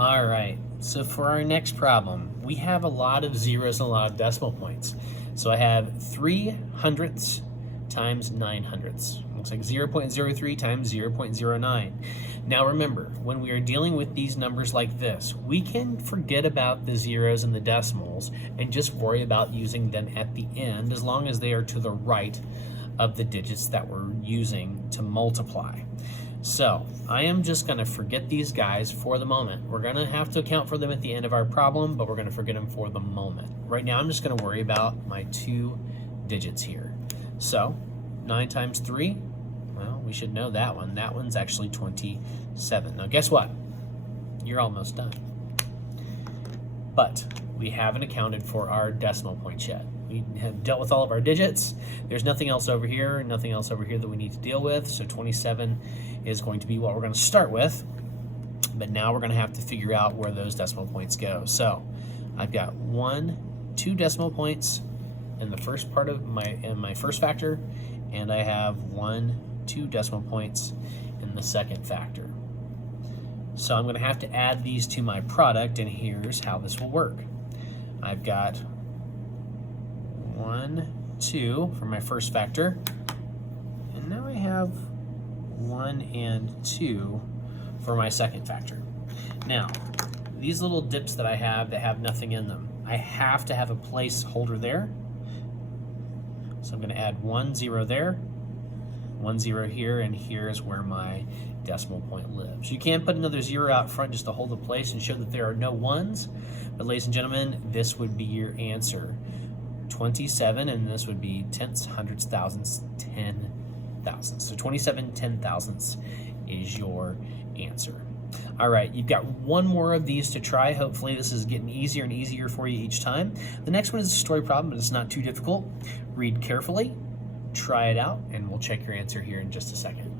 All right, so for our next problem, we have a lot of zeros and a lot of decimal points. So I have 3 hundredths times 9 hundredths. Looks like 0.03 times 0.09. Now remember, when we are dealing with these numbers like this, we can forget about the zeros and the decimals and just worry about using them at the end as long as they are to the right of the digits that we're using to multiply. So I am just going to forget these guys for the moment. We're going to have to account for them at the end of our problem, but we're going to forget them for the moment. Right now I'm just going to worry about my 2 digits here. So 9 times 3, well, we should know that one. That one's actually 27. Now guess what? You're almost done. But we haven't accounted for our decimal points yet. We have dealt with all of our digits. There's nothing else over here, nothing else over here that we need to deal with. So 27 is going to be what we're going to start with. But now we're going to have to figure out where those decimal points go. So I've got 2 decimal points in the first part of my first factor, and I have 2 decimal points in the second factor. So I'm going to have to add these to my product, and here's how this will work. I've got 1, 2 for my first factor, and now I have 1 and 2 for my second factor. Now, these little dips that I have that have nothing in them, I have to have a placeholder there. So I'm going to add 1 0 there, 1 0 here, and here's where my decimal point lives. You can put another 0 out front just to hold the place and show that there are no ones, but ladies and gentlemen, this would be your answer. 27, and this would be tenths, hundredths, thousandths, 10 thousandths. So 27 10,000ths is your answer. All right, you've got one more of these to try. Hopefully this is getting easier and easier for you each time. The next one is a story problem, but it's not too difficult. Read carefully, try it out, and we'll check your answer here in just a second.